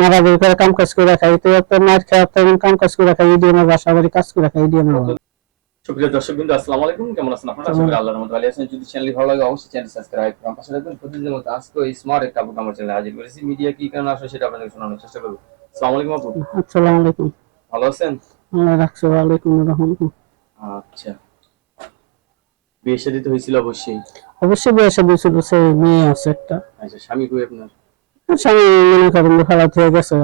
মারামারি করে কাম কাজ করে খাই তো একটা মার কাম কাজ করে খাই বাসা বাড়ি কাজ করে খাই সুপ্রিয় দর্শক বিন্দু আসসালামু আলাইকুম কেমন আছেন আপনারা? আশা করি আল্লাহর রহমতে ভালো আছেন। যদি চ্যানেল ভালো লাগে অবশ্যই চ্যানেল সাবস্ক্রাইব করুন পাশে প্রতিদিনের মতো আজকে ওই স্মার্ট একটা আপু আমার চ্যানেলে হাজির করেছি। মিডিয়া কি কারণে আসলে সেটা আপনাদের শোনানোর চেষ্টা করব। আসসালামু আলাইকুম আপু। আসসালামু আলাইকুম। ভালো আছেন? আল্লাহ রাখছো আচ্ছা। বিয়ে শাদী তো হয়েছিল অবশ্যই। অবশ্যই দিয়েছিল সে মেয়ে আছে একটা। আচ্ছা স্বামী কই আপনার? স্বামী মনে করেন যে খারাপ হয়ে গেছে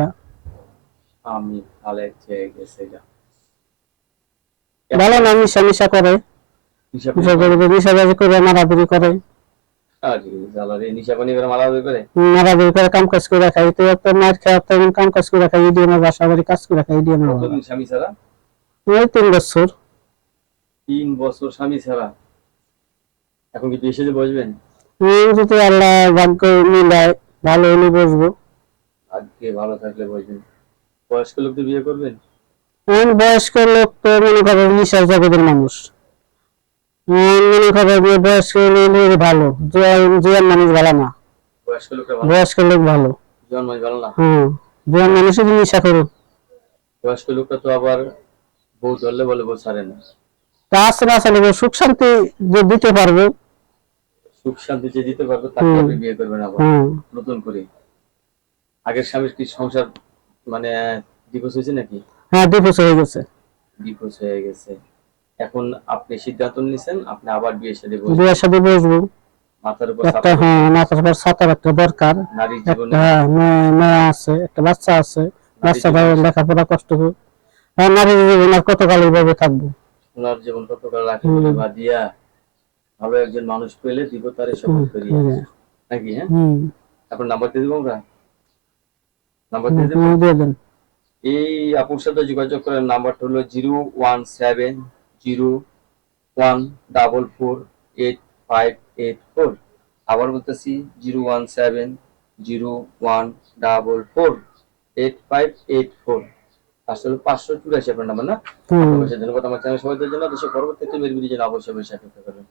আমি ভালো হয়ে গেছে ভালো না মিশা মিশা করে। মিশা করে মিশা বাজি করে মারামারি করে। মারামারি কাম কাজ করে খাই। তো একটা মার কাম কাজ করে খাই ইডিয়ে আমার বাসা বাড়ি কাজ করে খাই ইডিয়ে আমার স্বামী ছাড়া? ওই তিন বছর। তিন বছর স্বামী ছাড়া। এখন কি বিয়ে বসবেন? যদি আল্লাহ ভাগ্য মিলায় ভালো হলে বসবো। আজকে ভালো থাকলে বসবেন। বয়স্ক লোক তো বিয়ে করবেন? কোন বয়স্ক লোক তো মনে করেন নিশার জগতের মানুষ। এখন মনে করেন বয়স্ক লোক ভালো। জোয়ান জোয়ান মানুষ ভালো না। বয়স্ক লোকটা ভালো? বয়স্ক লোক ভালো। না? হ্যাঁ জোয়ান মানুষ যদি নিশা করো। বয়স্ক লোকটা তো আবার বউ ধরলে বলে বউ ছাড়ে না। তা আসলে আসলে সুখ শান্তি যে দিতে পারবে। সুখ শান্তি যে দিতে পারবে তাকে আপনি বিয়ে করবেন আবার নতুন করে। আগের স্বামীর কি সংসার মানে ডিভোর্স হয়েছে নাকি? হ্যাঁ ডিভোর্স হয়ে গেছে। ডিভোর্স হয়ে গেছে। এখন আপনি সিদ্ধান্ত নিয়েছেন আপনি আবার বিয়ে সাথে বসবেন। বিয়ের সাথে বসবো। মাথার উপর একটা হ্যাঁ মাথার উপর ছাতার একটা দরকার। একটা জীবনে হ্যাঁ, মেয়ে আছে একটা বাচ্চা আছে। বাচ্চাটা লেখাপড়া কষ্ট হ্যাঁ নারী জীবন আর কতকাল এইভাবে থাকব? ওনার জীবন কত করে রাখে হুম। বা দিয়া। ভালো একজন মানুষ পেলে দিব তারে শপথ নাকি হ্যাঁ? আপনার নাম্বার দিয়ে দেবো আমরা? নাম্বার দিয়ে দেবো এই আপুর সাথে যোগাযোগ করার নাম্বারটা হলো zero one seven zero one double four eight five eight four আবার বলতেছি zero one seven zero one double four eight five eight four আসলে পাঁচশো চুরাশি আপনার নাম্বার না? অবশ্যই ধন্যবাদ। আমার চ্যানেল সবাই জন্য দেশের পরবর্তীতে মেরবিডি যেন অবশ্যই সাথে থাকবেন।